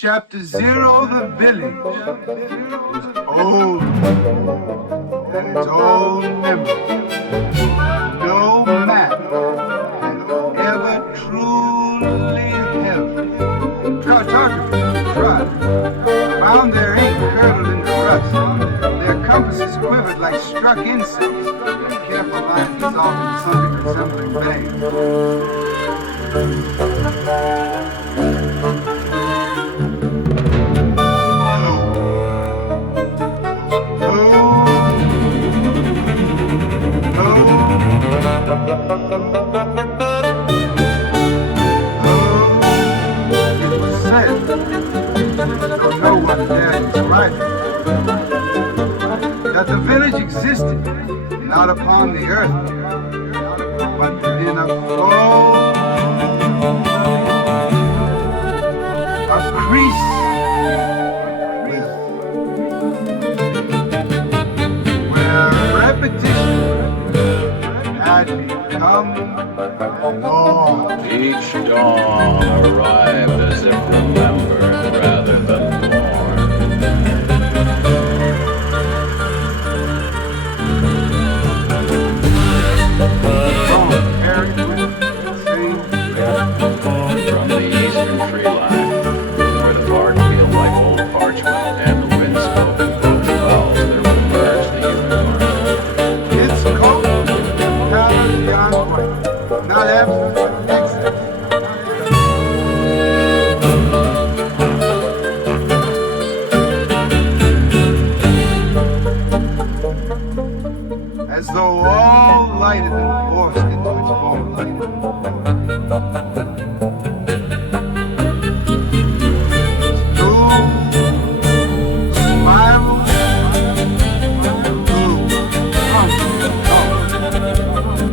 Chapter 0, the village, is old, and its old memory. No map has ever truly held it. Try talking, try. Found their ink curdled in the rust. Their compasses quivered like struck insects. Their careful lines dissolved in something resembling veins. It was said, though no one dared describe it, that the village existed not upon the earth, but in a cold, a crease where repetition had become law. Each dawn arrived as if remembered rather than born. From the eastern tree line, where the bark peeled like old parchment and the wind spoke in broken calls, there would emerge the unicorn. Its coat and pallor beyond white, not absent but excess. As though all light had been forced into its bones. Blue, spiral, blue,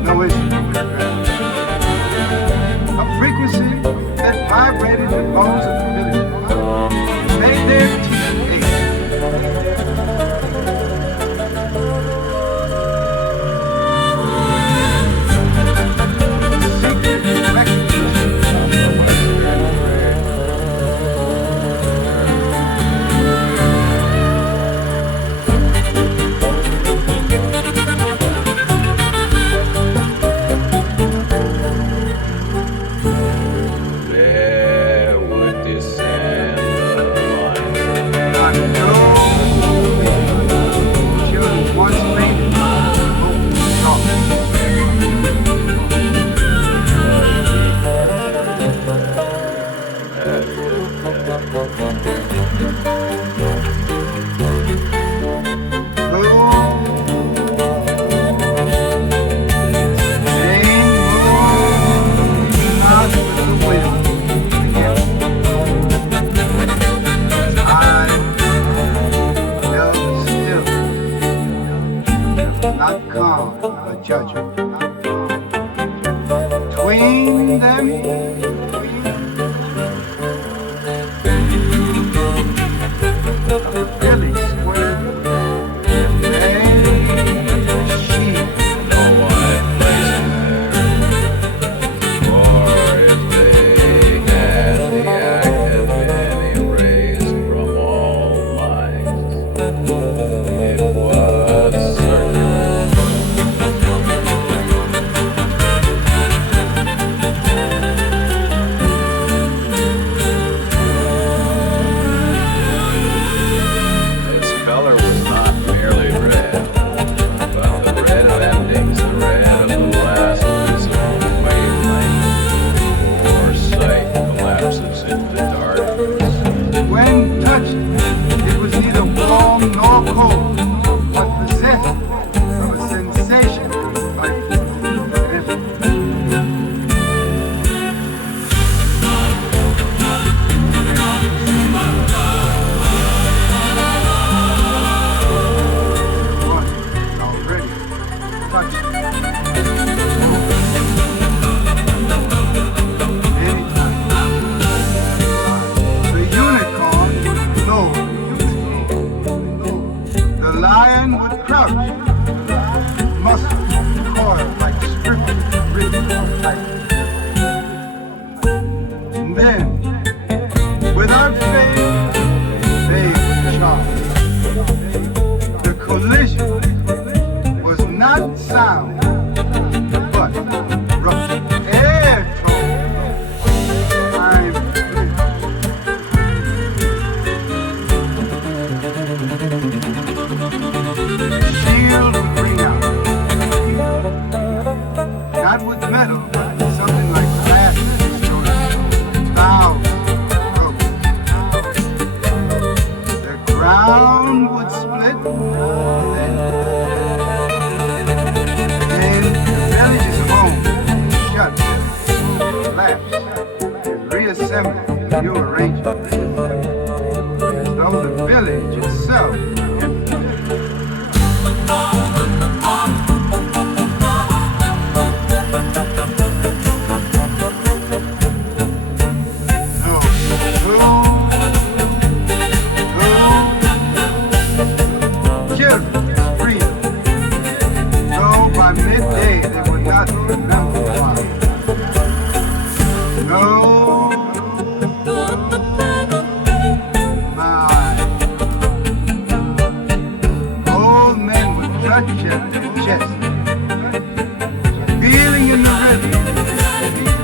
no issue. A frequency that vibrated the bones of the village, made their teeth ache. There would descend the line. Children once fainted, hope soft. Not calm, but judgment. Between them, really square, they sheep. No one placed there, or if they had, the act had been erased from all minds. It was certain. sound, but rough air tone. I'm free. Shield will bring out, not with metal, but something like glass, valves, ropes. The ground would split, then the village's home shut, collapse, and reassemble new arrangements, as though the village itself were empty. Midday, they would not remember why. No, my old men would clutch at their chest, feeling in the rhythm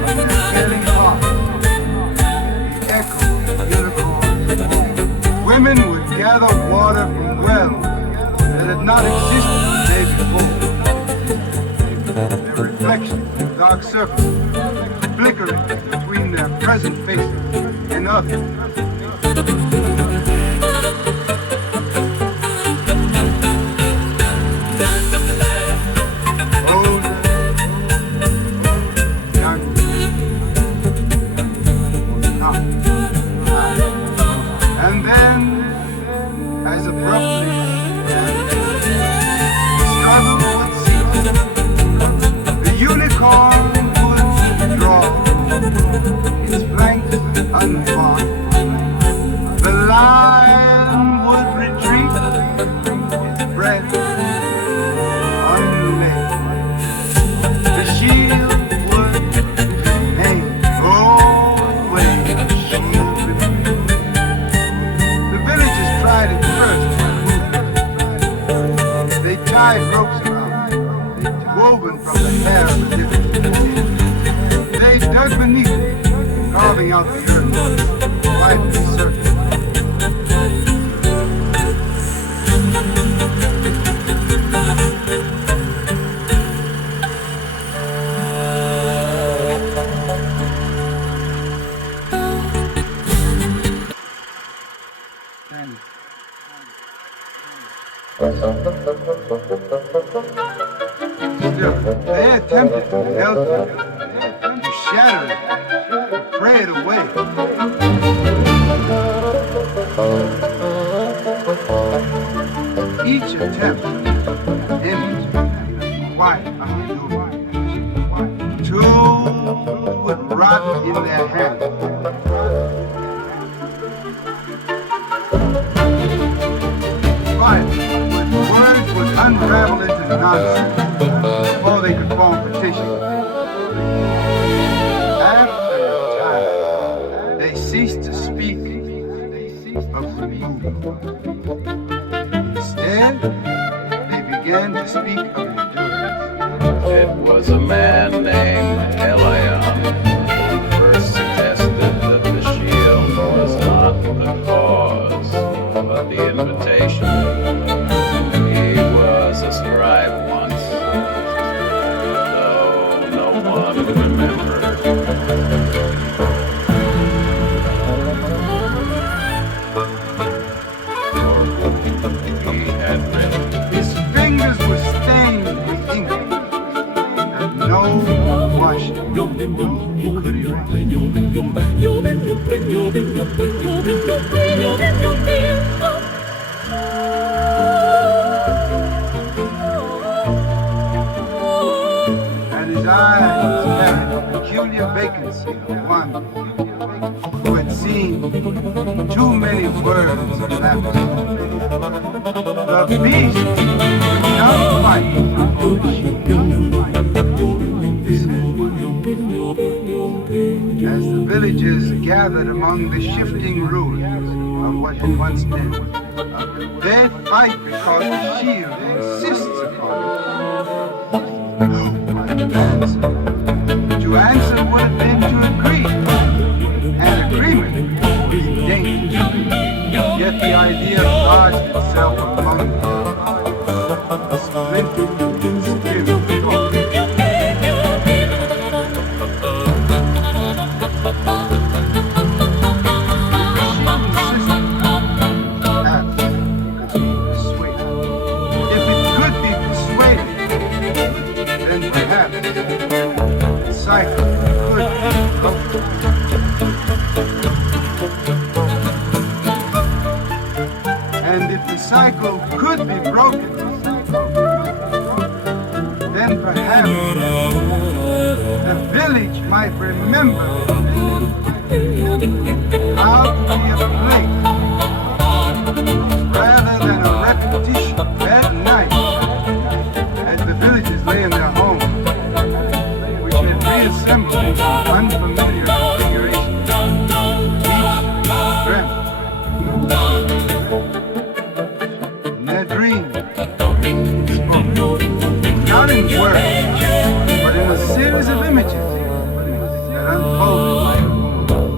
of their failing heart, the echo of unicorns. Women would gather water from wells that had not existed the day before. Their reflections in dark circles, flickering between their present faces and others. Older, younger, not high. And then, as abruptly as the struggle would cease, unicorn would draw its flanks unfought. The lion would retreat, its breath unlit. The shield would remain, always the shield remain. The villagers tried at first. They tied ropes around it, woven from the hair of the living. They dug beneath it, carving out the earth, wiping the surface. Still, they attempted to melt it, to shatter it, to pray it away. Each attempt ended quiet, unrenewable. Tools would rot in their hands. Quiet, words would unravel into nonsense before they could form petitions. After a time, they ceased to speak of removal. Instead, they began to speak of endurance. It was a man named Eliam who first suggested that the shield was not the cause, but the invitation. He was a scribe once, though no one remembered. He had written. His fingers were stained with ink that no wash could and his eyes carried the peculiar vacancy of one who had seen too many words elapse. The beast would not fight. As the villagers gathered among the shifting ruins of what had once been, they fight because the shield insists upon it. answer. To answer would have been to agree, and agreement is dangerous. Yet the idea lodged itself among them. Splintered, still thought. And if the cycle could be broken, then perhaps the village might remember how to be a place rather than a repetition at night as the villagers lay in their homes, which had reassembled into unfamiliar configurations. Each dreamt. In their dreams, spoke, not in words, but in a series of images that unfolded like a moon.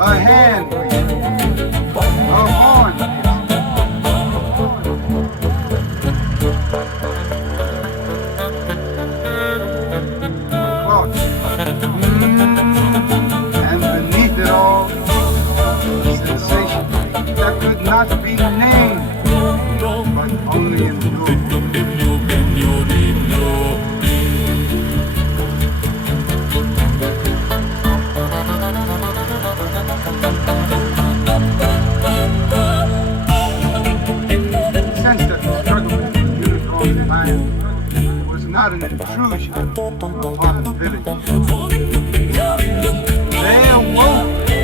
A hand, a horn, and beneath it all, a sensation that could not be named, but only endured. The sense that the struggle with the uniform mind was not an intrusion upon the village. They awoke to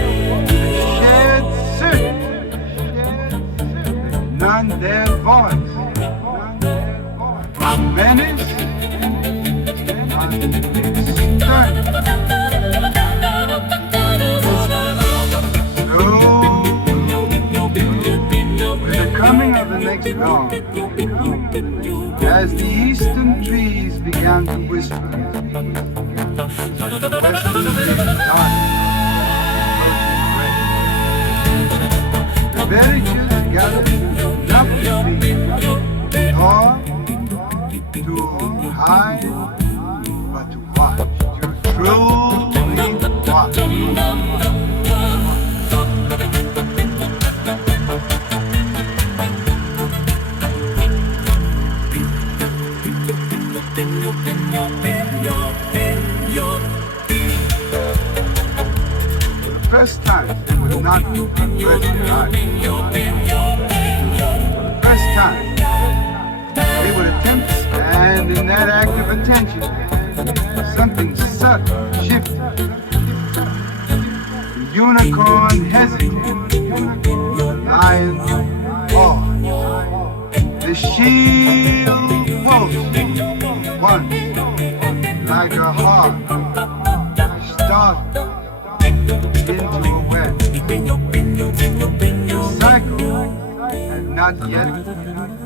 the shared certainty, none dared voice, a menace, stern. So, with the coming of the next dawn, as the eastern trees began to whisper, the western trees darkened, the villagers gathered not to speak, nor to hide, but to watch, to truly watch. For the first time, they would not address their eyes. For the first time, they would attempt to stand in that act of attention. Something subtle shifted. The unicorn hesitated. The lion paused. The shield pulsed once like a heart started into a web. The cycle had not yet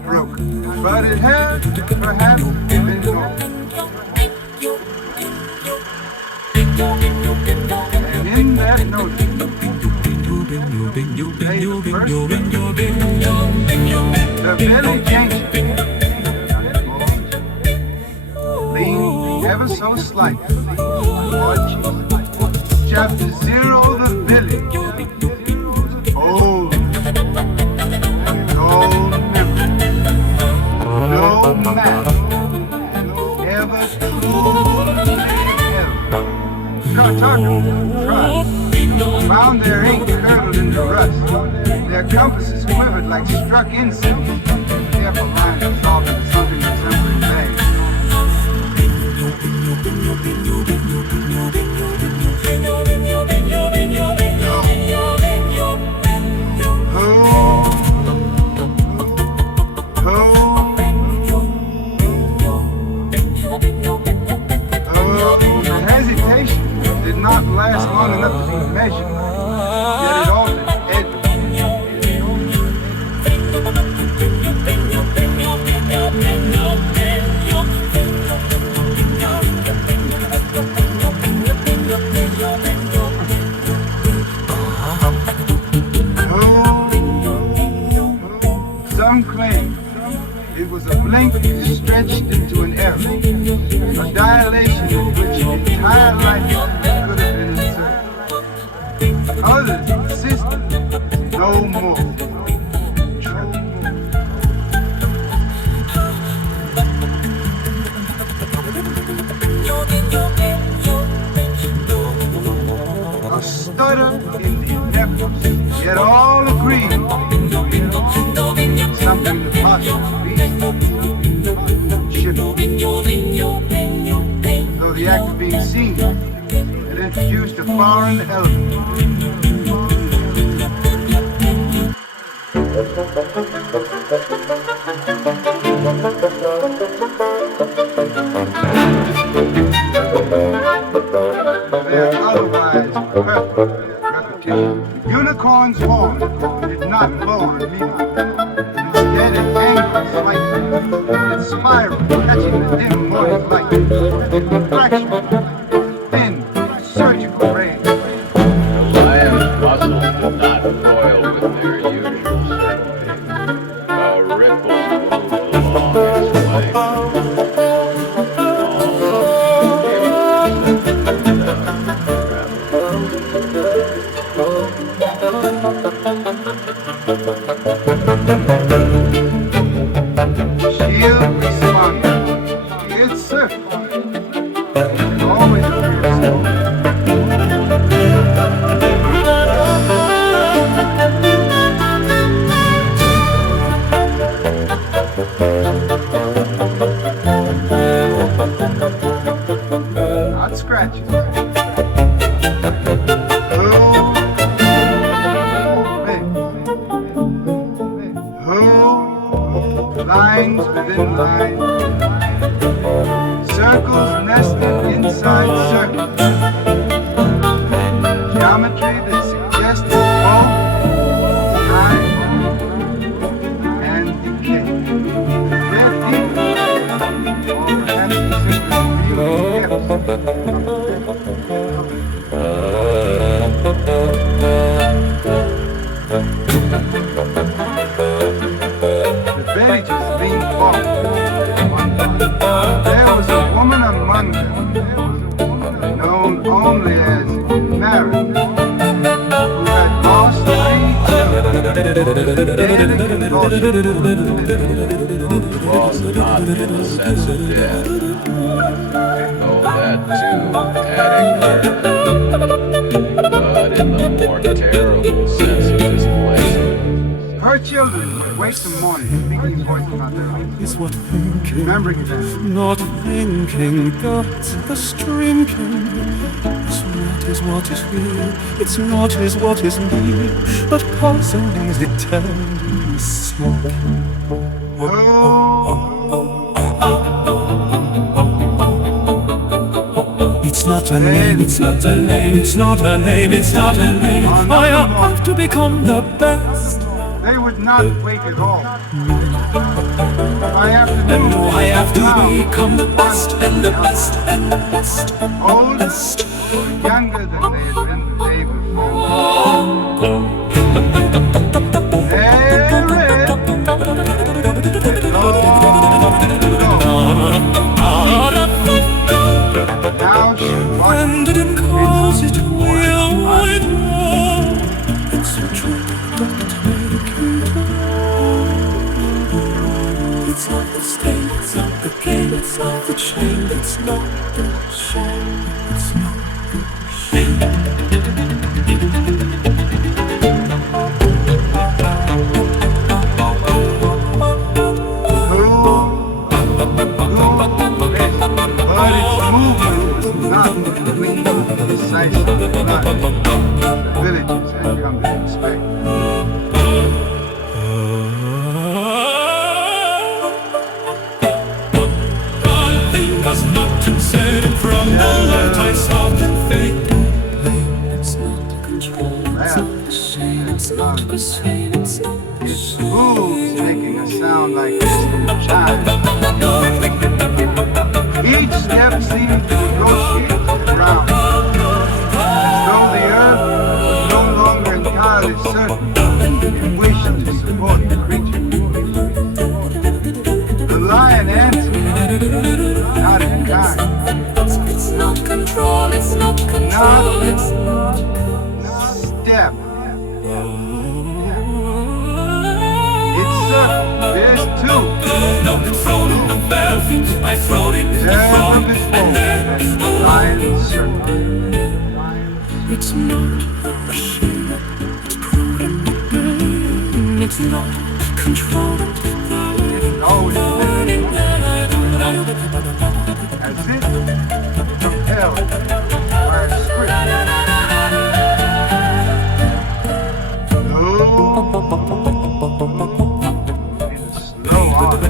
broken, but it had perhaps been broken. And in that notice, the village ancient leaned ever so slightly toward Jesus. Chapter 0, the village was old and its old memory. No map had ever truly held. Cartographers tried, found their ink curdled into rust. Their compasses quivered like struck insects. Careful minds resolved into something resembling vague. The hesitation did not last long enough to be measured, yet it altered everything. Others insisted no more. A stutter in the efforts, yet all agreed something the possible beast should be. Though the act of being seen had introduced a foreign element. Their otherwise perfect repetition. Unicorn's horn did not lower immediately. Instead, it angled slightly. It spiraled, catching the dim morning light. A fraction, thin, surgical rays. The lion's muscles did not coil with their usual certainty, while ripples moved along its flank. Shield responded. It's surf. It always appears so. Not scratches. Lines within lines, circles nested inside circles, geometry that suggested both time and decay. Their people, or perhaps simply revealing the villages being fought. There was a woman among them, known only as Mary, who had lost 3 children, dead in convulsions. Lost not in the sense of death, though that too had occurred, but in the more terrible sense of displacement. Her children would wake the morning speaking voices about their lives, Is what thinking, remembering them. not thinking, got the shrinking. It's not is what is real, it's not is what is near, but possibly is eternally sunk. It's not a name, it's not a name, it's not a name, it's not a name. I have to become the best. They would not wake at all. I have to And do I have to become the best and the best and the best. old, younger than they had been the day before. They're red, now she And it calls it will know. It's a trick that taking It's not the stain, it's not the game, it's not the chain, it's not the shame, it's not the shame. but its movement was not the clean, precise blood the villages had come to expect. Was not to set it from the light I saw them fade. It's not the control, it's not the shame, it's not the shame, it's not the Its hooves making a sound like distant chimes. Each step seemed to negotiate the ground, as though the earth was no longer entirely certain it wished to support the creature. The lion answered, not in kind. It's not control, it's not control, it's not depth. Its circle, there's two. No control in the battlefield. I floated in the front, and there Lion's circle. it's not rushing, it's prudent. It's not controlling. It's always as if compelled by a script. No, in a slow art.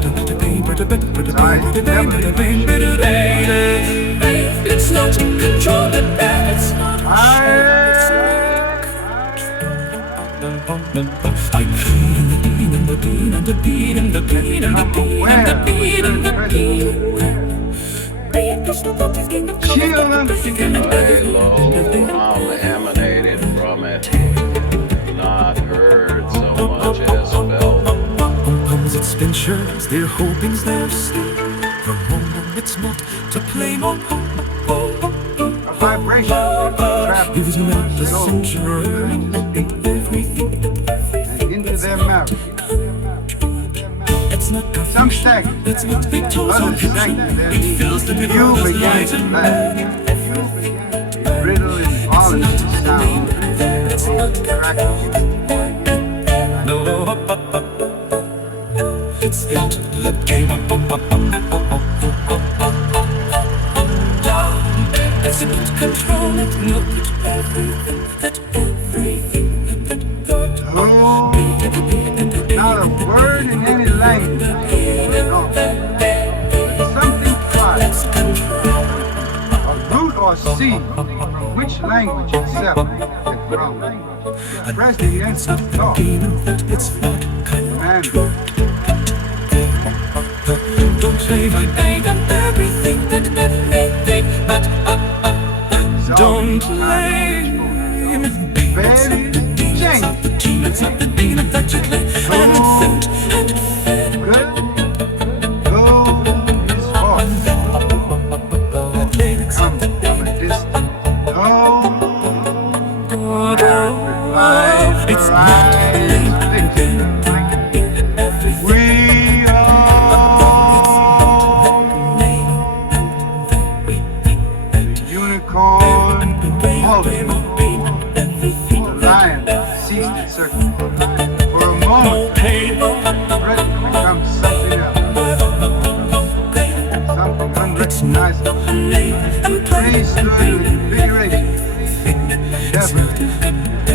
It's not controlled, it's not I beat and the beat and the beat and the beat and the beat and the beat and the beat. children. A low hum emanated from it, not heard so much as felt. It's been sures, their hopings, their sleep. The moment it's not to play on A vibration trapped gives you out the soul century in everything. and into their marriage. It's not Some stagnant, it's not victorious. others stagnant. It feels to be You began to laugh. Brittle and volatile sound. Crackles. No, it's not the game. It's not control it. Look at everything that Oh, not a word in any language. No. Something tries. A root or seed from which language itself had grown. Pressed against the thought. it's not Man, don't say I beg and everything that everything but don't blame very change. it's not the demon that you claim and Good. Go his voice. Come from a distance. Oh, it's her eyes fixed. We are the unicorn multitude. The lion ceased its circle. For a moment, threat becomes something else. Something unrecognizable. Three stood with invigoration. Endeavor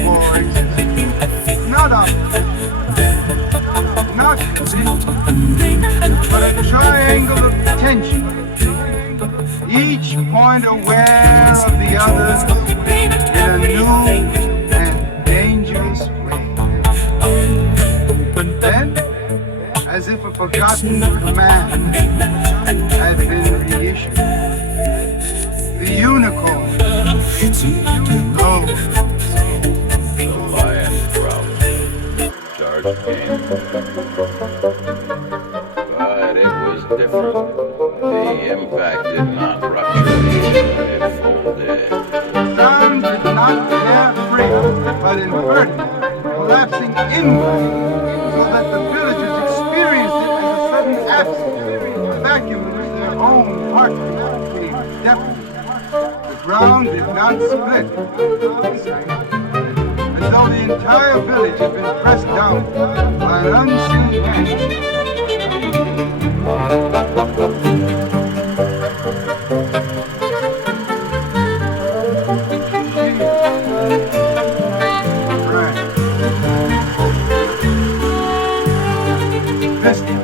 for existence. Not opposite. Not complete. But a triangle of tension. Each point aware of the others in a new and dangerous way. Then, as if a forgotten command had been reissued, the unicorn rose. The lion growled, charged game. But it was different. The impact did not rupture the air, it folded. Sound did not tear free, but inverted, collapsing inward, so that the villagers experienced it as a sudden absence. The vacuum in which their own heartbeat became deafened. The ground did not split, as though the entire village had been pressed down by an unseen hand.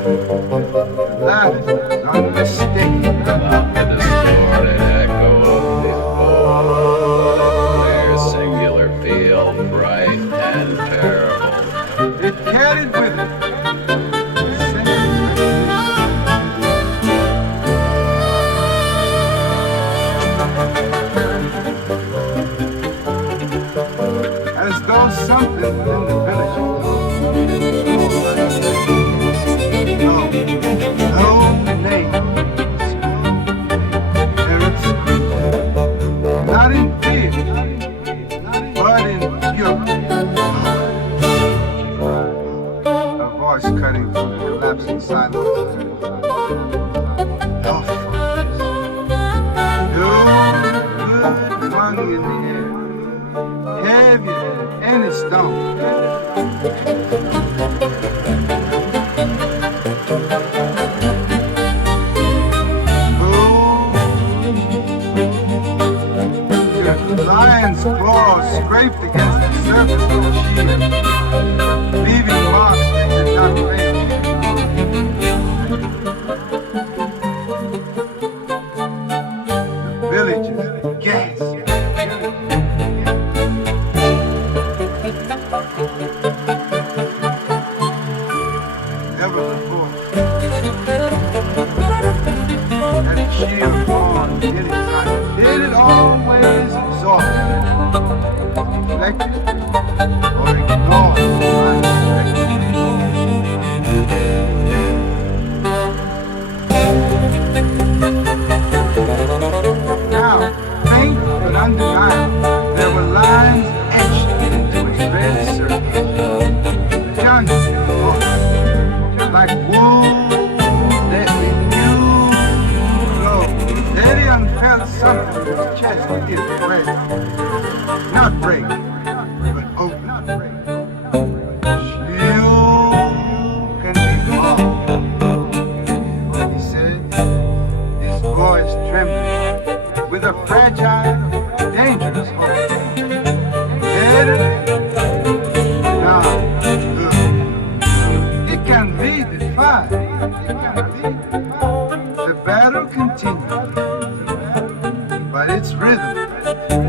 That is unmistakable. Not the distorted echo of these bones. Their singular field, bright and terrible. It carried with it as though something within the village no name. There it's not in fear, but in fury. in stone. The lion's claws scraped against the surface of the shield, leaving marks they did not make. The villagers gasped. Never before had the shield gone in its sight. Did it always absorb, deflect it, or ignore unexpected? Now, faint but undeniable, there were lines etched into its red surface. Beyond it, like wolves that refuse to blow. Darian felt something in his chest begin to break. Not break, but open. You can be wrong, he said, his voice trembling with a fragile, dangerous hope. It can be defied. The battle continued, but its rhythm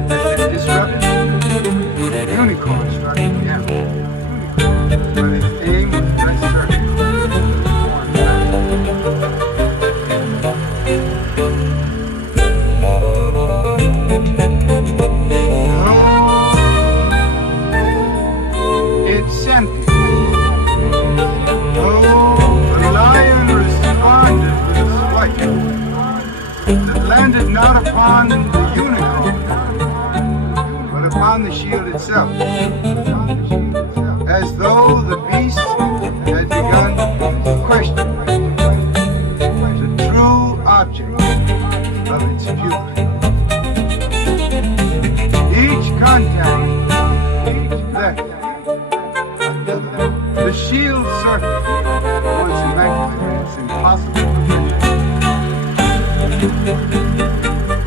has been disrupted. The unicorn struck again, but its aim was less certain. It's empty. The lion responded with a spike that landed not upon the unicorn, but upon the shield itself, as though the beast had begun to question the true object of its fury. Each contact left the shield surface, once immaculate, its impossible perfection,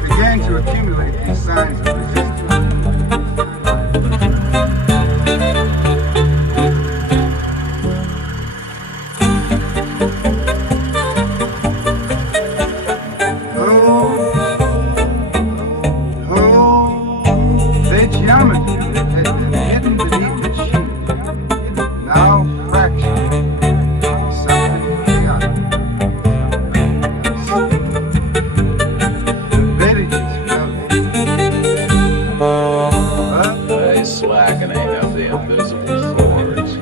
began to accumulate these signs of resistance. Their geometry had been hidden beneath the shield, now fractured into something chaotic. The villagers felt A slackening of the invisible cords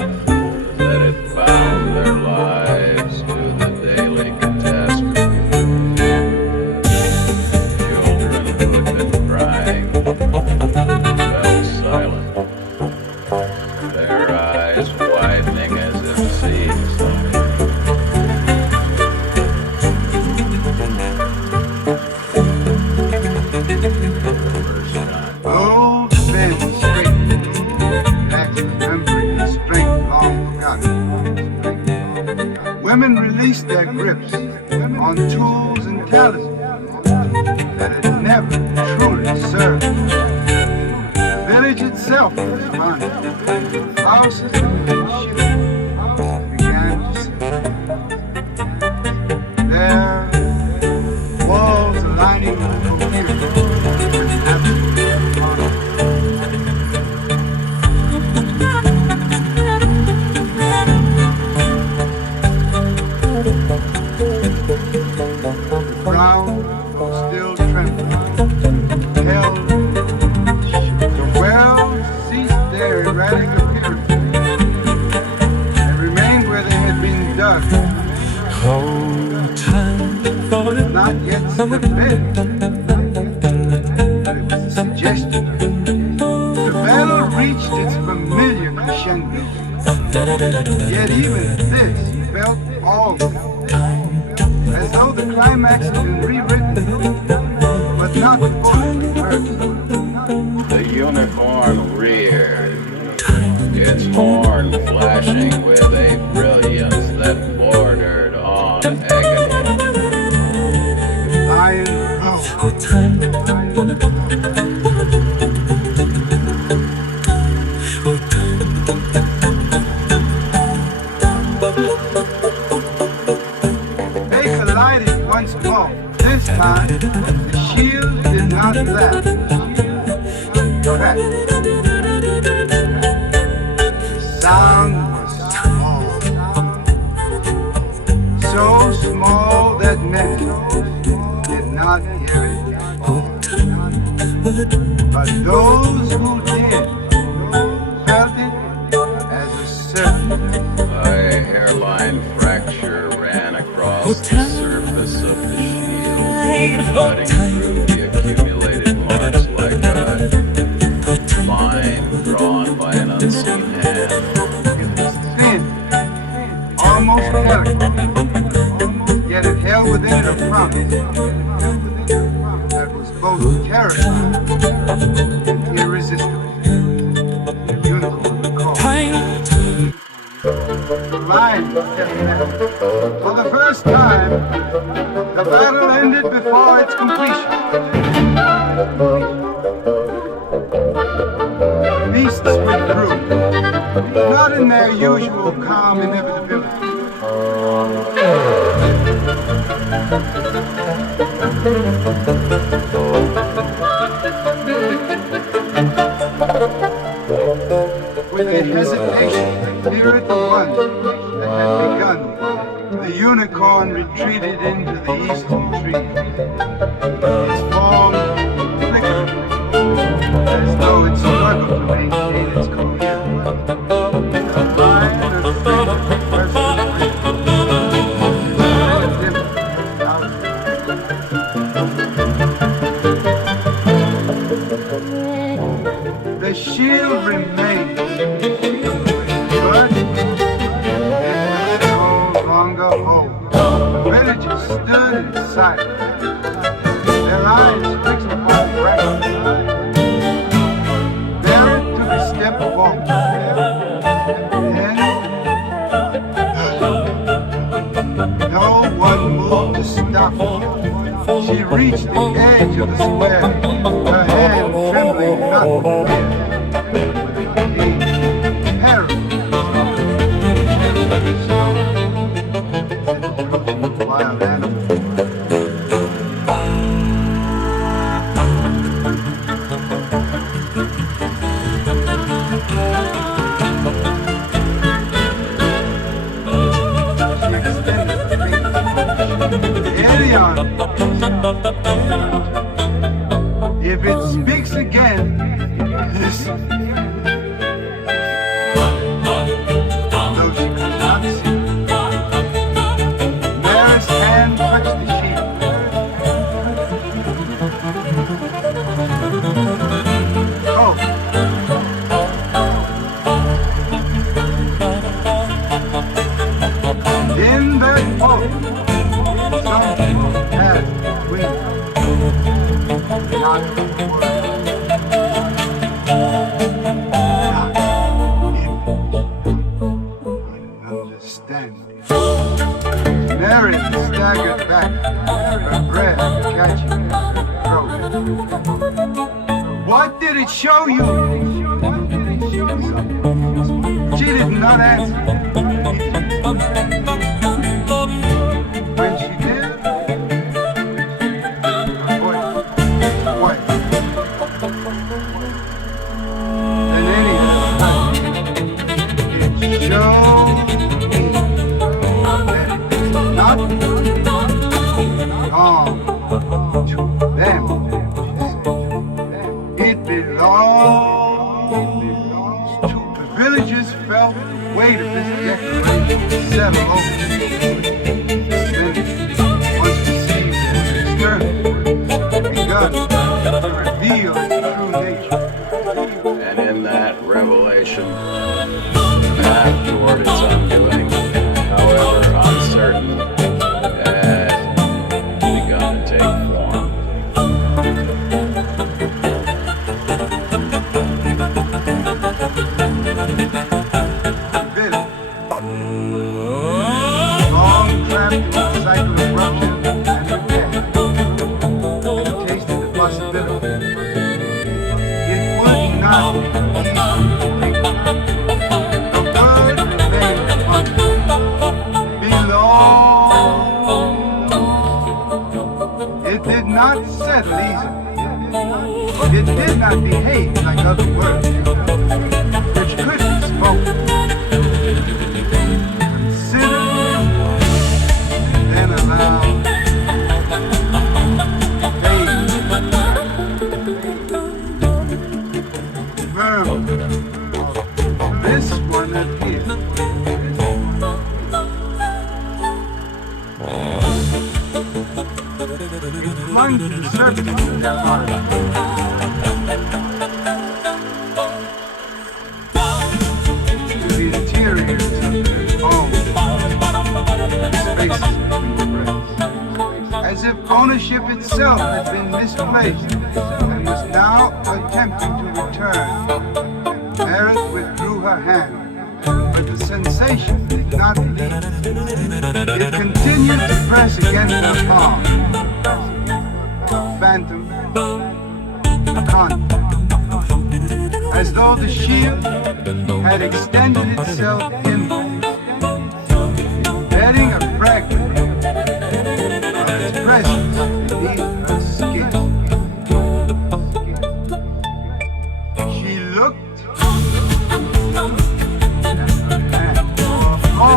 that had bound their lives to the daily catastrophe. Children who had been crying fell silent, their eyes widening as if seeing something. First time. old men straight, backs remembering the strength long forgotten. Women released their grips on tools and talismans that had never truly served. The village itself was haunted. Houses that had been shifted began to sink. Their walls aligning with coherence with absolute harmony. The ground still trembled, held, the wells ceased their erratic appearance and remained where they had been dug, Hold tight for it. not yet submitted. But it was a suggestion. The battle reached its familiar crescendo, yet even this felt altered, as though the climax had been rewritten, but not fully rehearsed. The unicorn reared, its horn flashing with a brilliance that bordered on agony. Lion They collided once more. This time, the shield did not laugh. Crack. The sound was small. So small that many did not hear it fall. But those who did felt it as a certainty. A hairline fracture ran across the surface of the shield, cutting through the accumulated marks like a line drawn by an unseen hand. It was thin, almost delicate, yet it held within it a promise that was both terrifying and irresistible. The unicorn called. The lion kept back. For the first time, the battle ended before its completion. The beasts withdrew, not in their usual calm inevitability. With a hesitation nearer the one that had begun, the unicorn retreated into the eastern tree. Its form flickered as though it struggled to maintain its coherence. The line of fate was the shield remained, but it was no longer whole. The villagers stood in silence, their eyes fixed upon the ground. Barrett took a step forward, and no one moved to stop her. She reached the edge of the square, her hand trembling not with fear, but with terror. Wild animal. She extended her finger. Elion, if it speaks again, listen. Though she could not see, Mary's hand touched the sheet. Oh. In that hope, something had wings. Not a word. Not an understanding. Mary staggered back, her breath catching her throat. What did it show you? She did not answer. When she did, her voice was white. And anyhow, it showed me that it's not belong to them. It belongs to the villagers. Felt the weight of this declaration settle over them. Then, once received as external, it begun to reveal its true nature. And in that revelation, the path toward its undoing, however uncertain, had begun to take form. settle easily. It did not behave like other words, which could be spoken. Consider, then allow faith, murmur. This one appears. Flung the surface of their heart. To the interiors of their bones, spaces between breaths, as if ownership itself had been misplaced and was now attempting to return. Meredith withdrew her hand, but the sensation did not leave. It continued to press against her palm. Phantom, contact, as though the shield had extended itself inward, embedding a fragment of its presence beneath her skin. She looked at her hand for a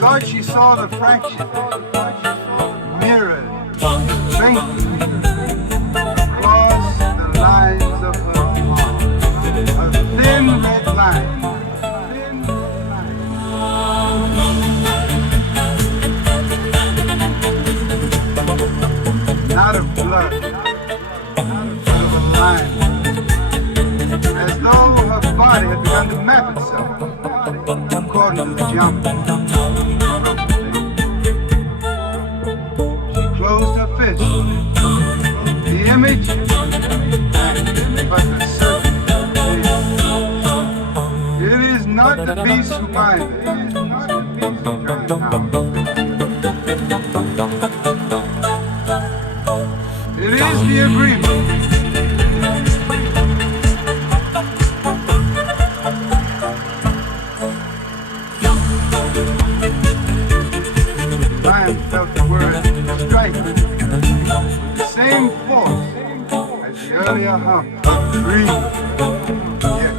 thought she saw the fraction mirrored faintly across the lines of her palm, a thin red line. Not of blood, but of a line, as though her body had begun to map itself according to the geometry. Closed her fist. The image, but the serpent. It is not the beast who binds it. It is the agreement. Lion felt the word strike with the same force as the earlier hum of breathe. Yes,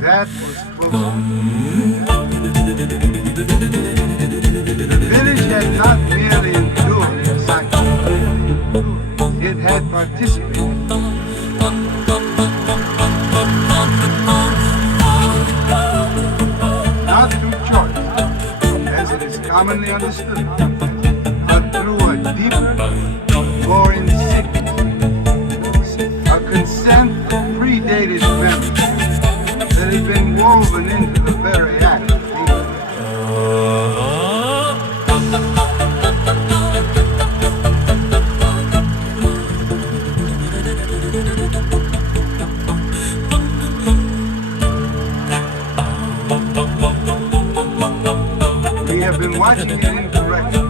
that was close. The village had not merely endured the cycle, it had participated. Not through choice, as it is commonly understood, but through a deeper, more insidious, a consent that predated memory, that had been woven into the very act of being. We have been watching it incorrectly.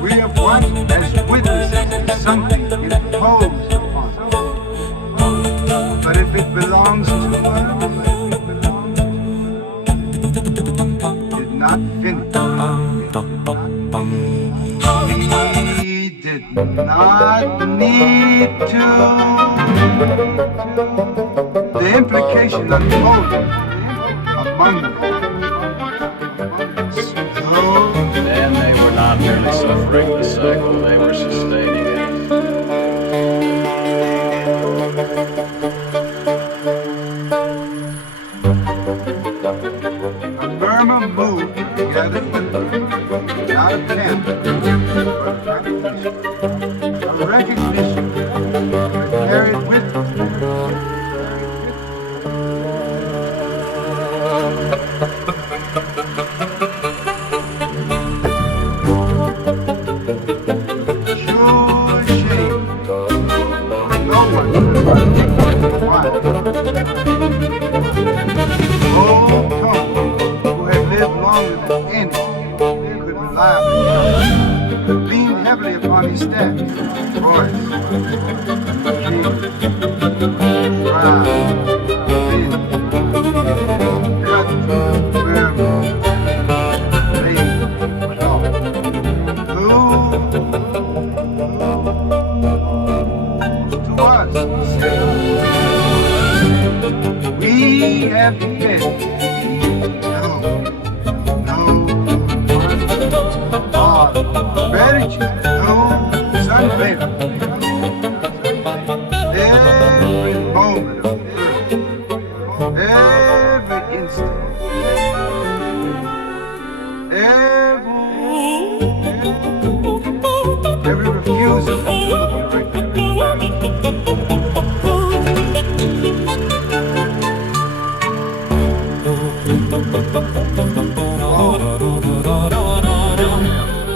We have watched as witnesses to something imposed upon us. But if it belongs to us, did not finish. We did not need to. The implication unfolded among them. And they were not merely suffering the cycle, they were sustaining it. A murmur moved, gathered with them, not a panic, but a recognition carried with them. Leaned heavily upon his staff. Voice, deep, dry, thin. villages, those unveiled. Every moment of earth, every instant, every refusal to look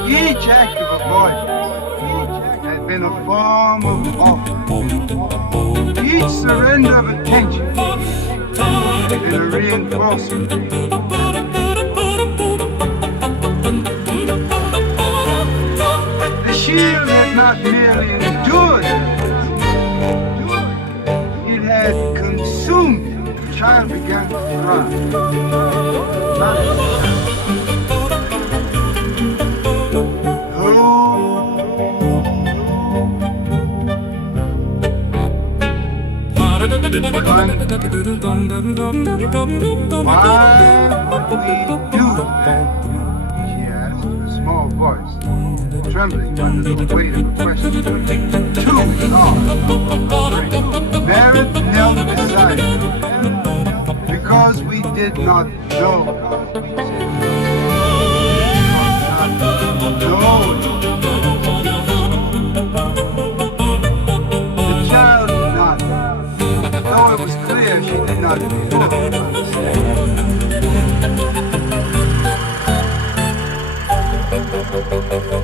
each act of avoidance had been a form of offering. Each surrender of attention had been a reinforcement. The shield had not merely endured, it had consumed him. The child began to cry. Why would we do that? She asked in a small voice, trembling under the weight of a question. Too hard. Merit knelt beside her because we did not know. The child did not, though it was clear she did not fully understand.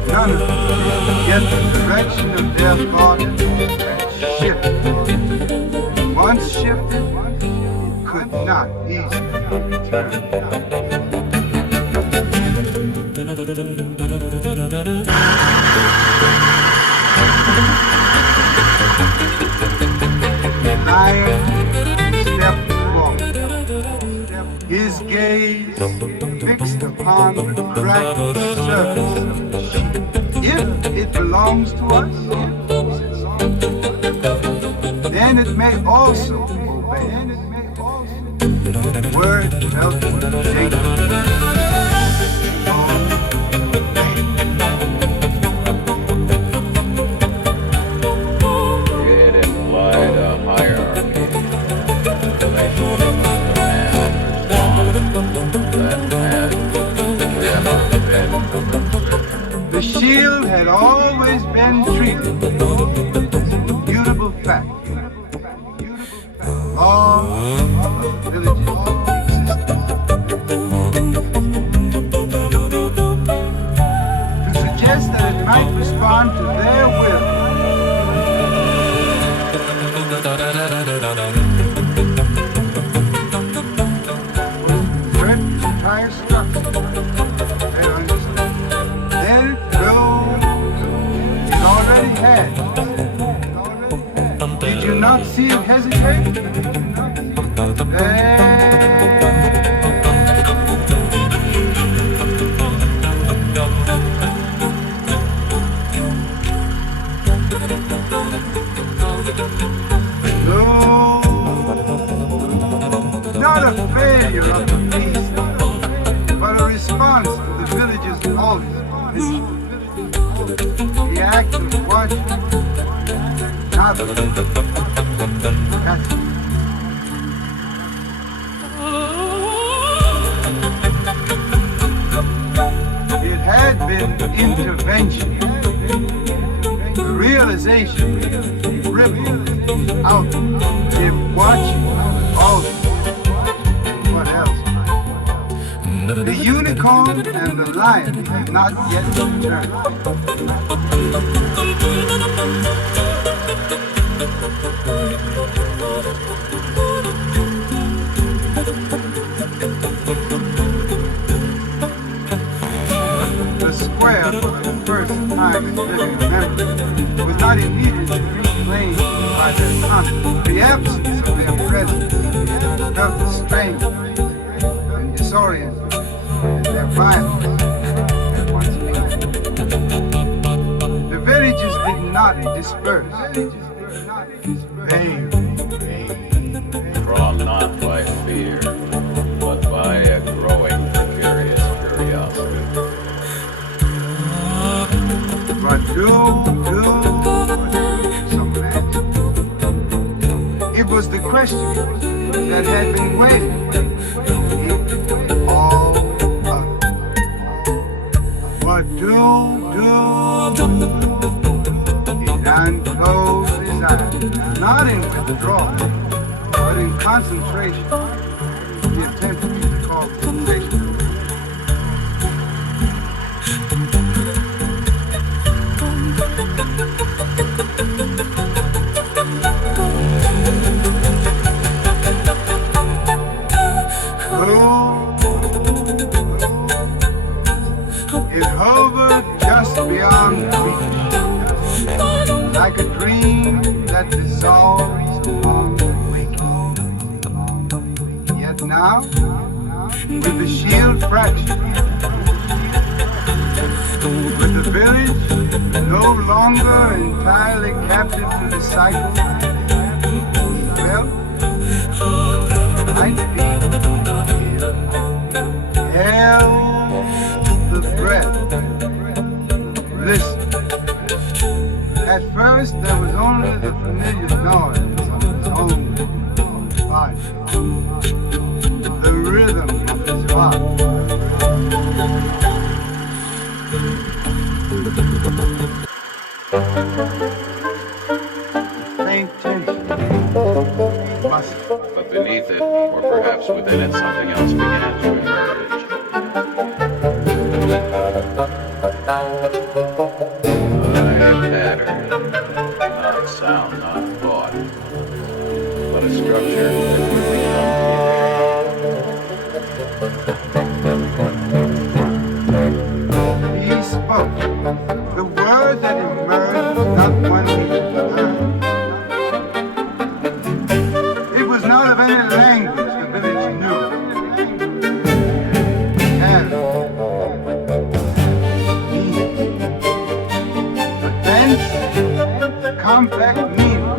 None of them, yet the direction of their thought had shifted. Once shifted, it could not easily return. Lion stepped forward, his gaze fixed upon the cracked surface of the sheet. If it belongs to us, then it may also obey. Word felt dangerous. The shield had always been treated as an immutable fact. All villages existed. To suggest that it might respond to their will. Threat the entire structure. Their understanding. Then it rose. It already had. Did you not see it hesitate? No, not a failure of the peace, but a response to the village's calling. The act of watching, not of catching. It had been intervention, the realization, ripple out, if watching, all what else? The unicorn and the lion have not yet returned. The square, for the first time in living memory, was not immediately reclaimed by their conscience. The absence of their presence felt strange and disoriented, and their violence at once painful. The villages did not disperse. They Drawn not by fear, but by a growing curious curiosity. But some answer. It was the question that had been waiting. All others. What do? He unclosed his eyes, not in withdrawal, but in concentration. He attempted to call sensation. It hovered just beyond reach, like a dream that dissolves upon waking. Yet now, with the shield fractured, with the village no longer entirely captive to the cycle, he felt might be held the breath. Listen. At first, there was only the familiar noise of his own body, the rhythm of his heart. Faint tension, muscle. But beneath it, or perhaps within it, something else began to emerge. A pattern, not sound, not thought, but a structure that would become He spoke. The word that emerged was not one he had heard. It was not of any language the village knew. And a dense, complex meaning.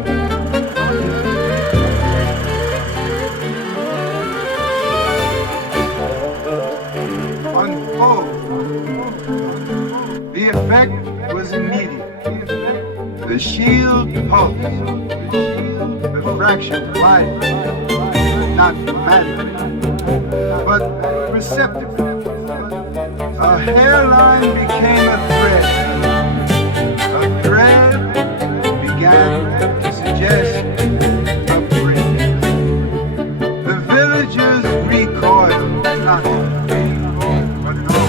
Unfold. The effect was immediate. The shield pulsed. The fraction widened. Not dramatically, but perceptibly. A hairline became a thread. A thread began to suggest a bridge. The villagers recoiled, not but no.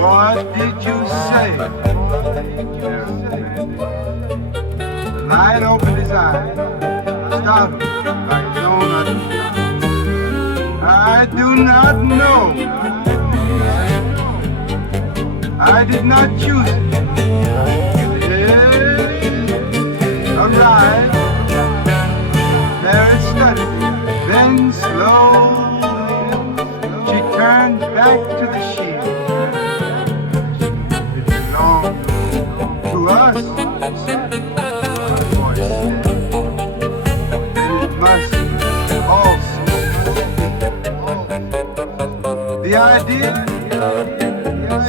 What did you say? The lion opened his eyes, startled by his own understanding. I do not know. I did not choose it. It arrived. There it studied. Then slowly she turned back to the shield. It belonged to us, her voice said. And it must also be. The idea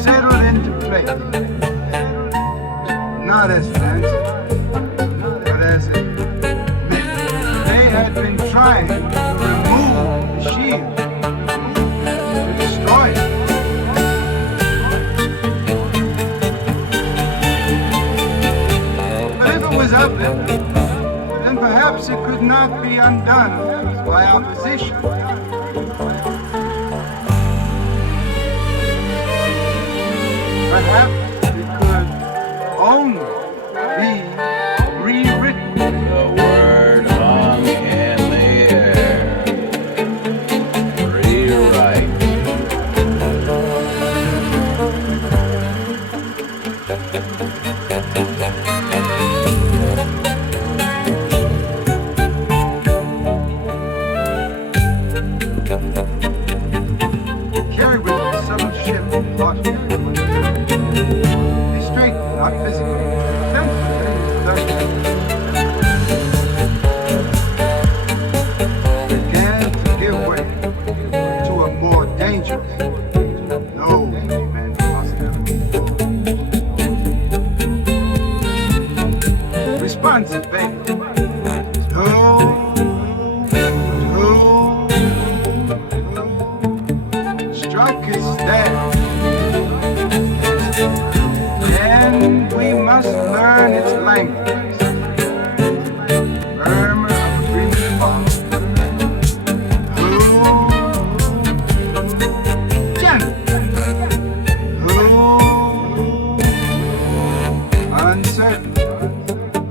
settled into place, not as an answer, but as a meant. They had been trying to remove the shield, to destroy it. But if it was up there, then perhaps it could not be undone by opposition. Perhaps it could only be rewritten. the word hung in the air. Rewrite. Carried with a subtle shift in thought. Be straight, not physically. Sensibly, began to give way to a more dangerous, no man possibility. and we must learn its language. Murmur of a dreaming father, who gentle, who uncertain,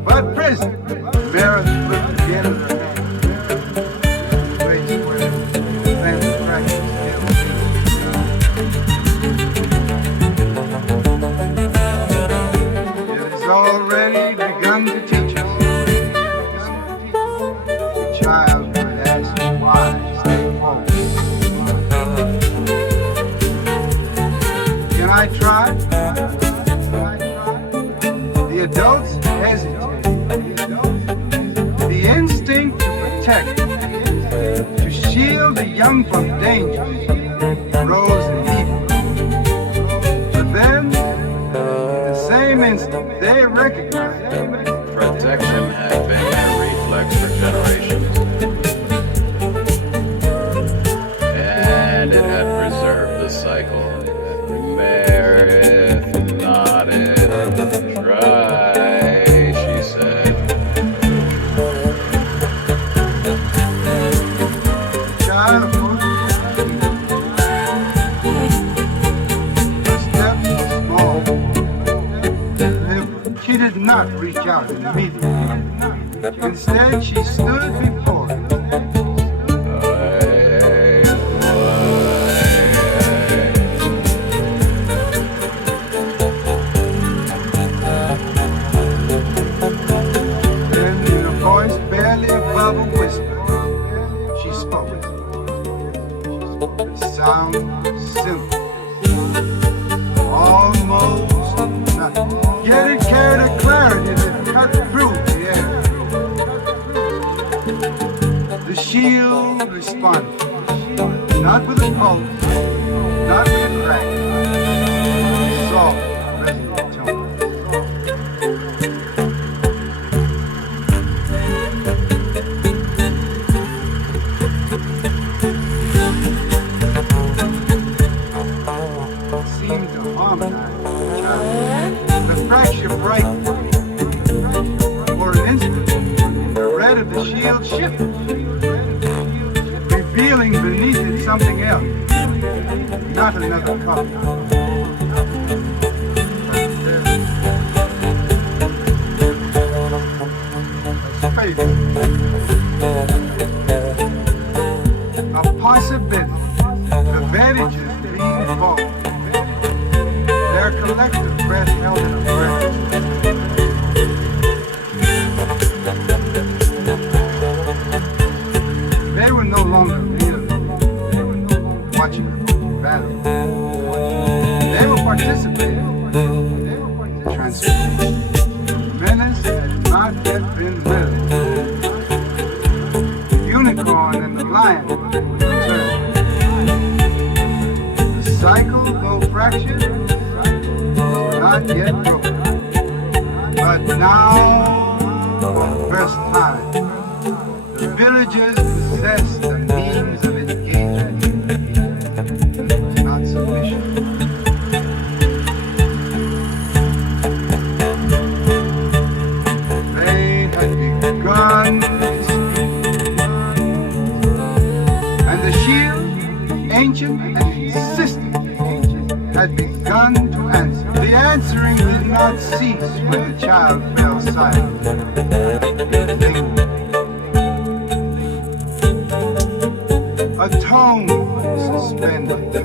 but present. Mirror the flip at the end of her hand. Place where the family practice still. It has already begun to teach us. The child would ask why stay home. Can I try? The adults hesitate. The instinct to protect, to shield the young from danger, grows in evil. But then, in the same instant, they recognize Protection had been a reflex for generations, and it had preserved the cycle. Meredith nodded. Try, she said. child her steps were small, deliberate. She did not reach out immediately. Instead, she stood before him. Then, in a voice barely above a whisper, she spoke. The sound was simple, almost nothing. Yet it carried a clarity that cut through the air. The shield responded, not with a pulse, not with a crack, soft, resonant tone. Seemed to harmonize with the child. The fracture brightened. For an instant, the red of the shield shifted, revealing beneath it something else, not another color. A space, a possibility. The bandages leaned forward, their collective breath held in a breath. They were no longer real, watching the battle. They were participating in transformation. Menace had not yet been lived. The unicorn and the lion returned. The cycle, though fractured, was not yet broken. But now, for the first time, the villagers possessed the means of engagement. It was not submission. They had begun to speak. And the shield, ancient and insistent, had begun to answer. The answering did not cease when the child fell silent. It lingered. A tone suspended,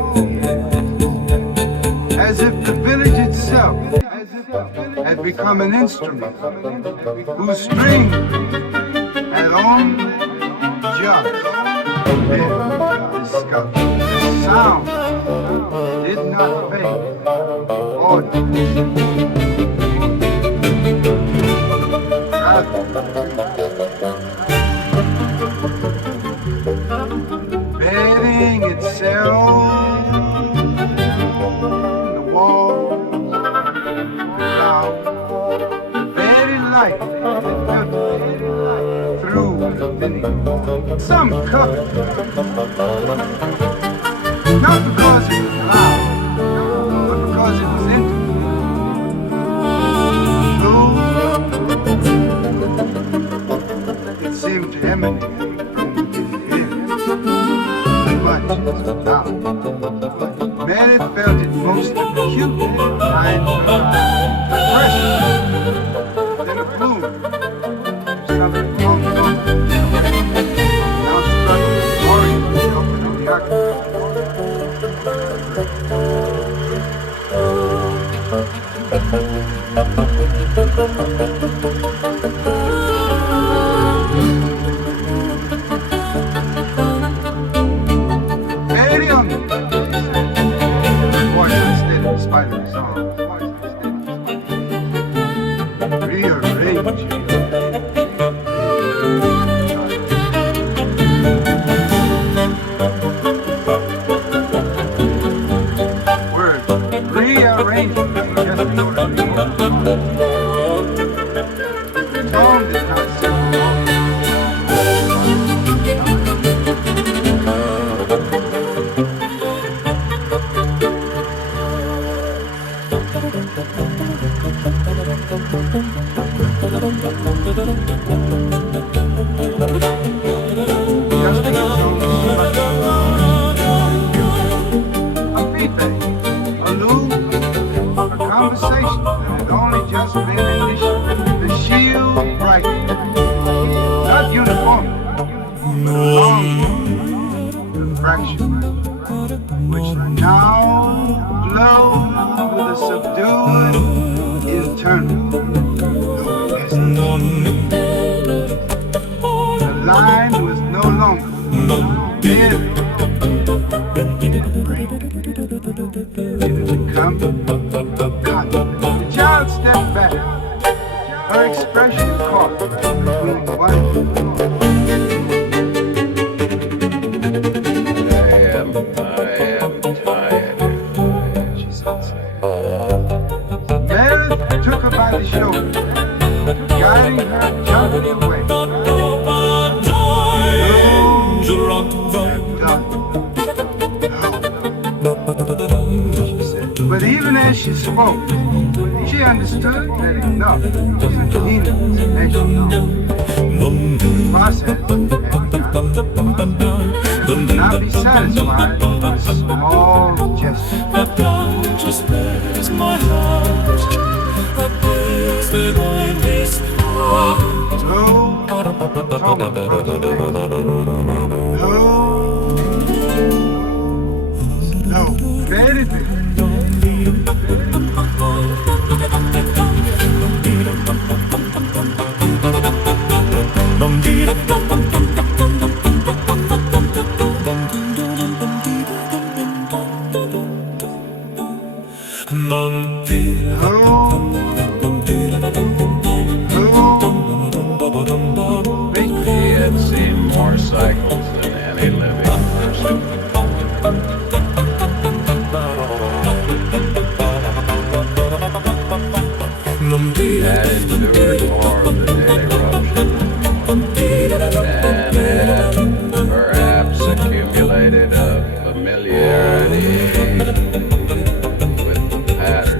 as if the village itself had become an instrument whose strings had only just been discovered. The sound did not fade or bedding itself in the walls around the very light that filtered through the thinning wall. Some covered, not because it was loud, but because it was intimate. Steady on me. Voice unsteady in spite of his arms. Rearrange you. Word. Rearrange you. Just in order to be more tone did not simple. Which now glows with a subdued internal luminescence. The line was no longer thin. It had become constant. The child stepped back. Her expression caught between one. Took her by the shoulder, guiding her gently away. She said. But even as she spoke, she understood that enough wasn't meaningless as she knew. The process would not be satisfied with a small gesture. Just bears my heart. No, very big. He had seen more cycles than any living person. He had endured more of the daily eruption and had perhaps accumulated a familiarity with the pattern.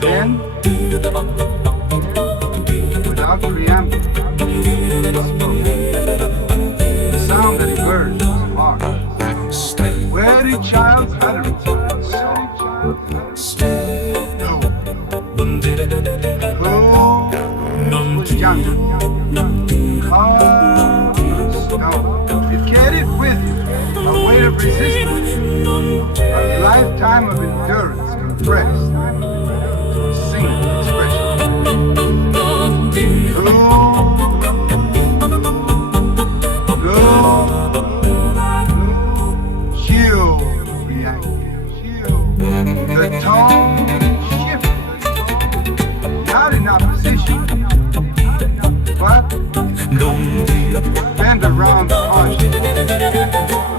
Then, without preamble, the sound that emerged was harsh. Where did child's utterance no. Who was younger? It carried with it a weight of resistance, a lifetime of endurance compressed. The tone shifted, not in opposition, but bent around the harsh,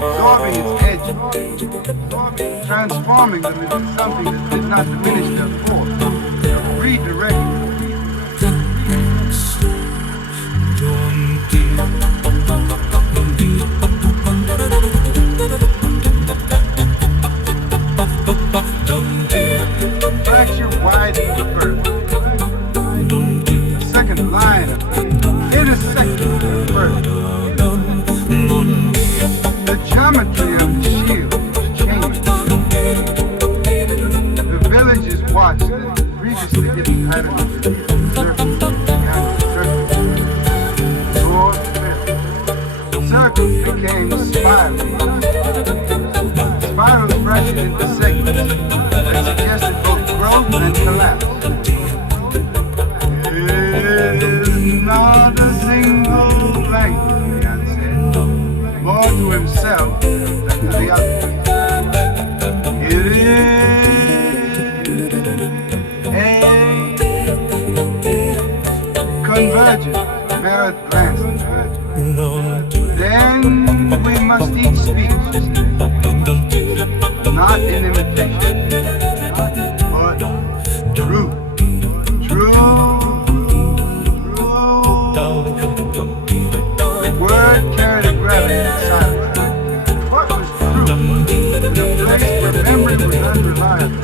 absorbing its edges, transforming them into something that did not diminish their force, redirecting. Fracture widens the first. The second line intersecting the first. The geometry of the shield was changed. The villagers watched Convergent, Merit glanced. Then we must each speak, not in imitation, but truth. Word carried a gravity in silence. What was truth? In a place where memory was unreliable.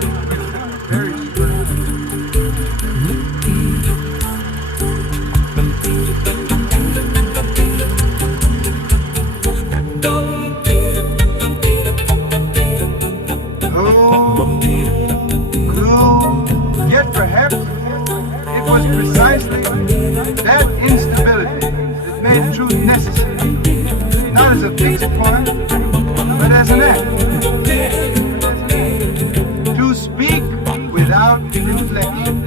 Very strange. Yet perhaps it was precisely that instability that made truth necessary, not as a fixed point, but as an act. To speak without reflection.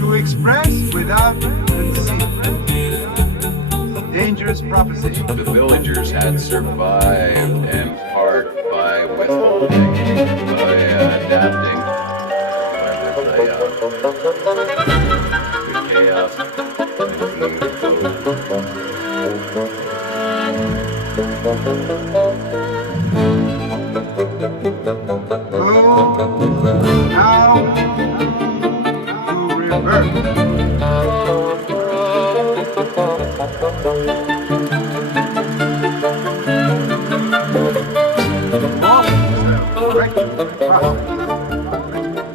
To express without concealment. Dangerous proposition. The villagers had survived in part by withholding, by adapting, by the chaos Now to reverse.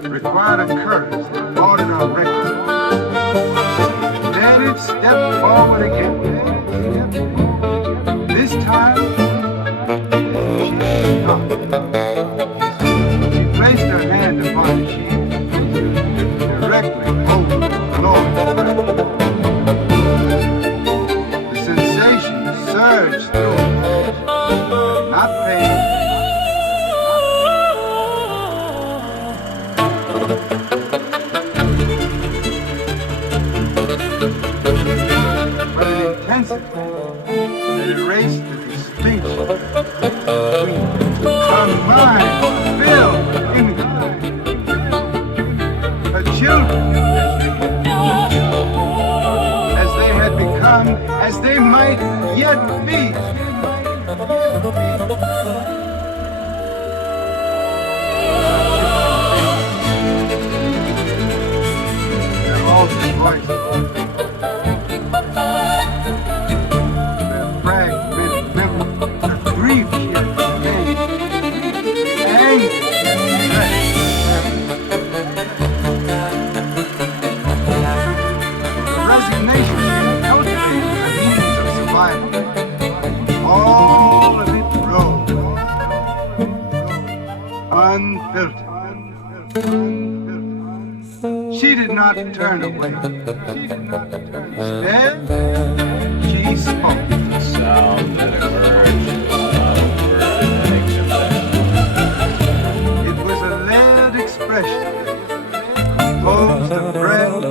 Required a courage that bordered on recklessness. Then it stepped forward again. This time, she stopped. She placed her hand upon the shield, directly over the Lord's breast. The sensation surged through her, not pain. But an intensity that erased the distinction between her mind filled with images, her children as they had become, as they might yet be. Their altered voices. Fragmented memory, the grief she had conveyed, anger she had the resignation she had cultivated the means of survival. All of it rose, unfiltered. She did not turn away. Instead, she spoke. The sound that emerged was not a word in any convention. It was a layered expression, composed of breath,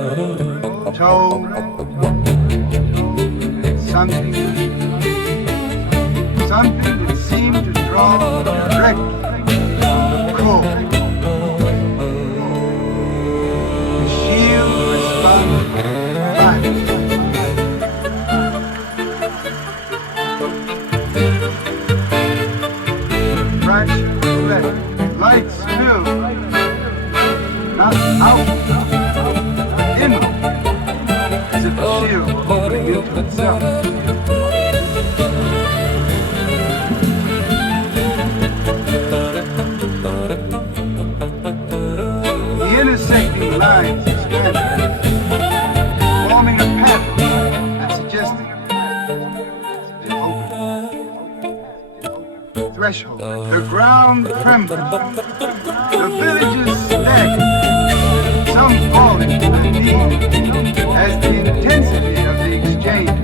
tone, and something that seemed to draw directly from the core. The shield responded violently. Crash reflect, light spilled, not out, but inward, as if a shield were opening into itself. The intersecting lines expanded, forming a pattern and suggesting an open threshold. The ground trembled, the villagers staggered, some falling to their knees as the intensity of the exchange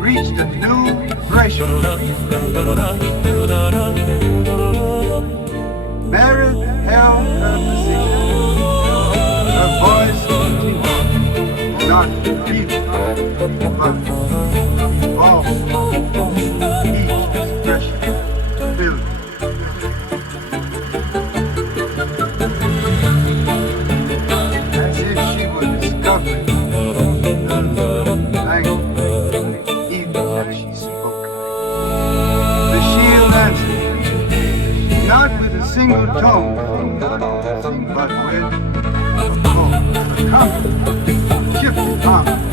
reached a new threshold. Merit held her position. Her voice continued, not feeble, but evolved. Each expression filled not with a single tone, but with a chord, a compass, shifting harmony.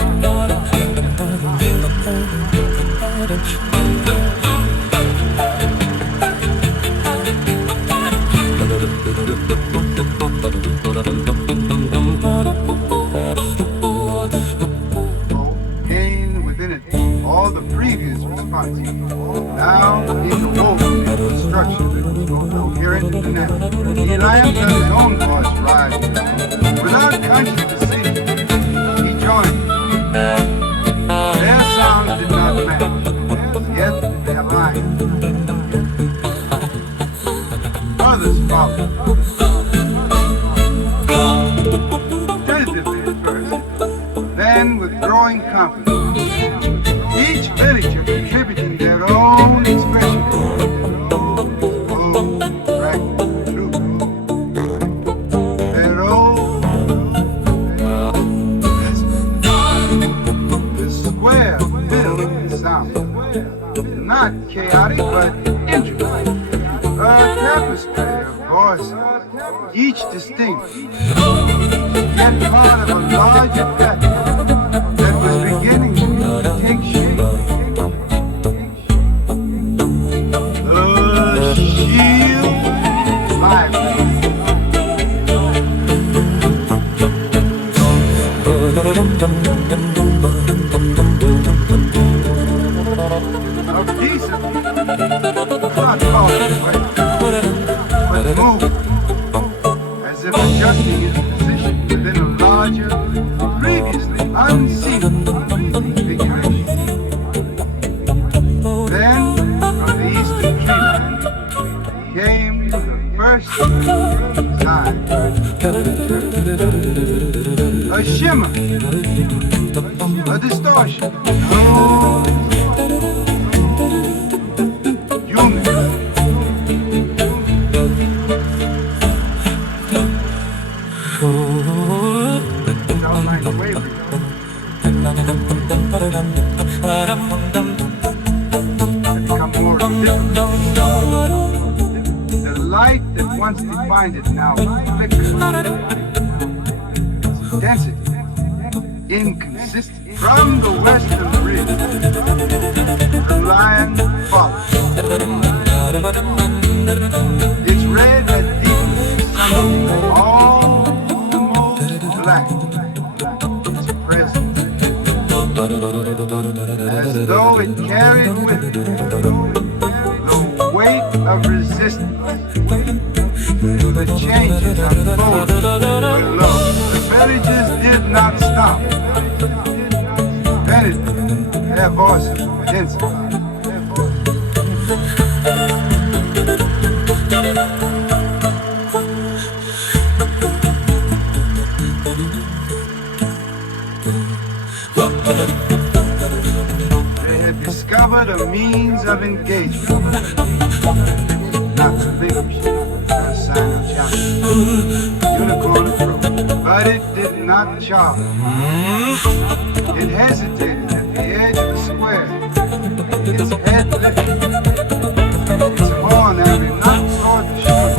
Gain within it all the previous responses, now interwoven into a structure that was both coherent and dynamic. He laughed at his own voice rising. Without conscious decision, he joined. Their sounds did not match, yet they aligned. Others followed. Tentatively at first, then with growing confidence. Each villager contributing their own expression. Oh, right, true. Their own. The square filled with sound. Not chaotic, but intricate. A tapestry of voices, each distinct, yet part of a larger pattern that was beginning to take shape. The shield vibrates. A piece of me, not falling away, but moving, as if adjusting its position within a larger, previously unseen configuration. Then, from the eastern tree line, came the first time. A shimmer, a distortion, human. Sound like wavering. Become more difficult. The light that once defined it now flickers. Its intensity, inconsistent. From the western ridge, the lion follows. Its red had deepened something almost black. Its presence, as though it carried with it the weight of resistance to the changes unfolding below. The villagers did not stop. Their voices intensified. They had discovered a means of engagement, not relinquished, not a sign of challenge. Unicorn approach, but it did not charge. It hesitated at the edge of the square, its head lifted, its horn having not toward the shore.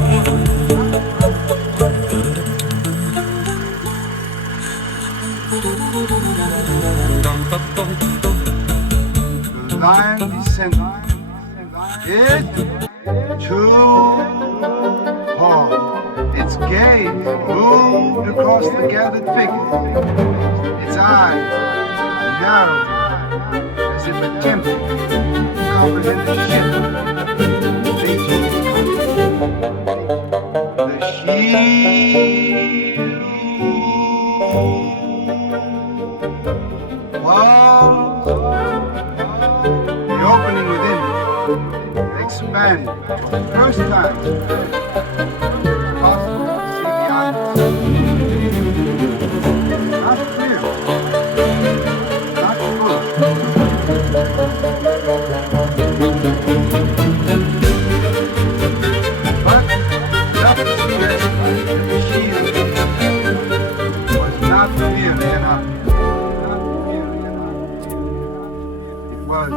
The lion descended. It too paused. Its gaze moved across the gathered figures. Its eyes narrowed as if attempting to comprehend the shift. The shield was the opening within expanded for the first time. Possible to see beyond it. Not clear. Not full. But enough to suggest that the shield was not nearly enough. It was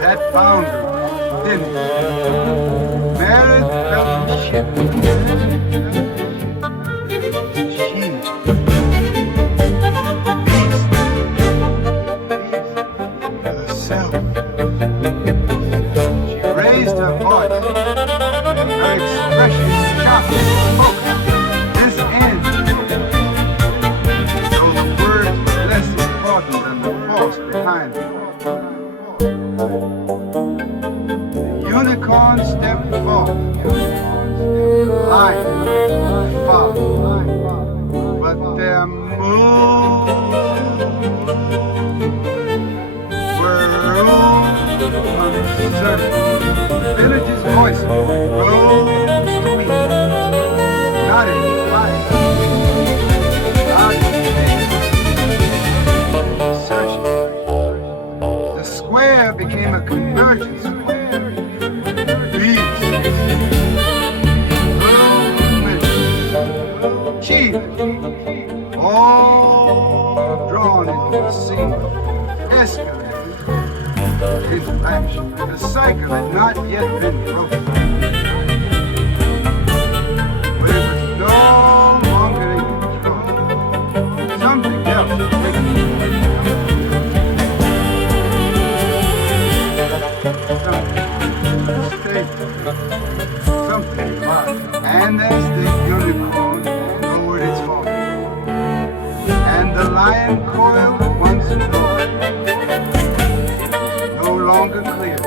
that boundary finished. Meredith felt ship. She, herself. She raised her voice, and her expression sharply spoke this end. Though the words were less important than the force behind them. The unicorn stepped forth, light, far, but their moves were uncertain. The village's voice rose sweet, not in flight, not in vain, searching. The square became a convergence square. Beasts, chief, all drawn into a single escalator. In fact, the cycle had not yet been broken. But it was no longer in control. Something else was taking place. Something divine. And as the unicorn lowered its form, and the lion coiled once more, no longer clear.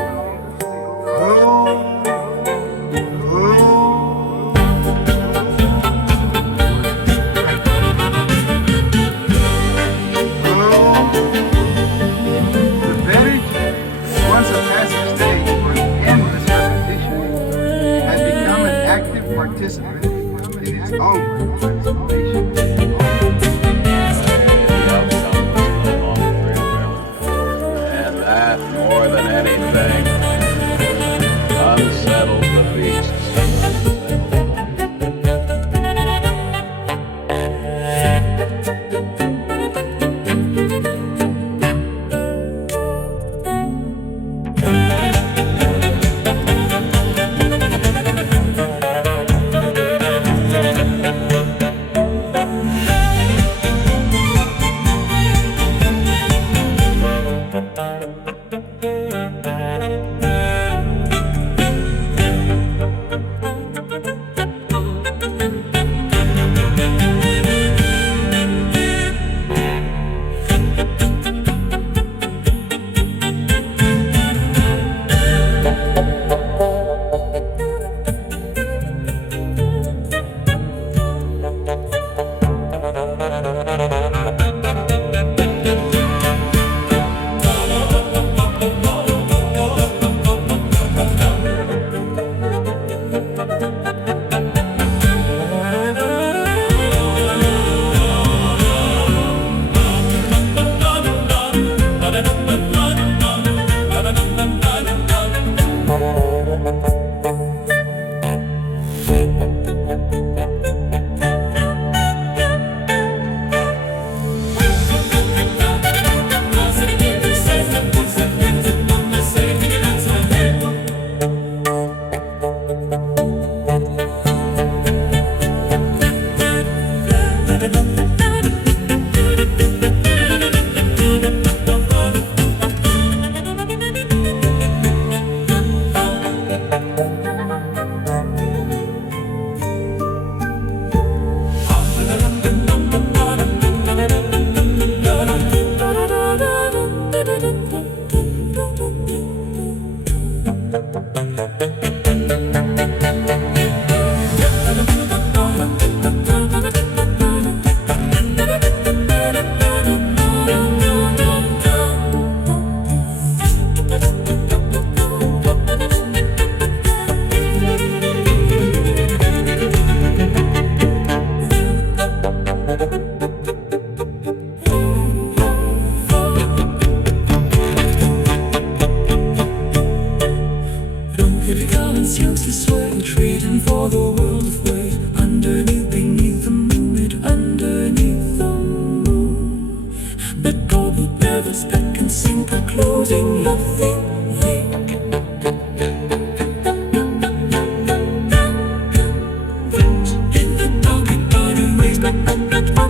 The village, once a passive stage for an endless repetition, had become an active participant in its own transformation. The outcome was no longer irrelevant. And that, more than anything, unsettled the beasts.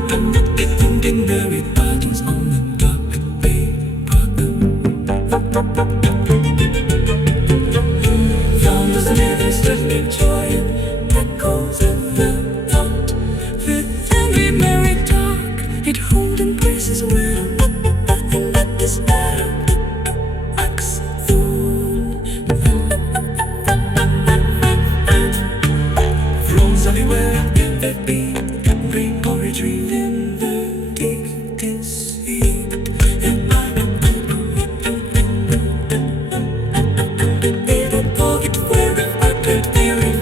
Getting married buttons on the carpet paper. Found the smithers that enjoy echoes of the thought. With every merry talk, it hold embraces well. Nothing but despair. Thrones everywhere in the beat, bring poetry in the deepest sea. And in a pocket where I could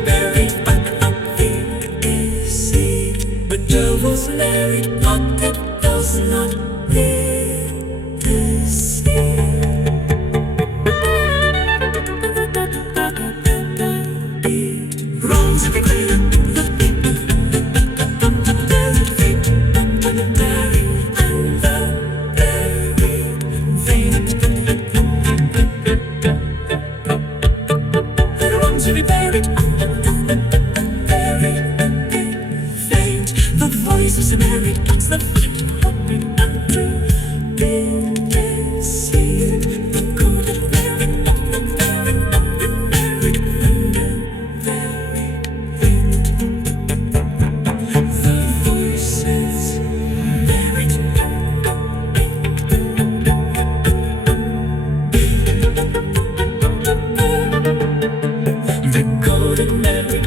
buried back up the sea. But there was married, but it does not in the sea. Wrongs everywhere. To be buried, buried, faint. The voice of the married comes the see the good and married, married, married, very faint. The voices married. The golden married.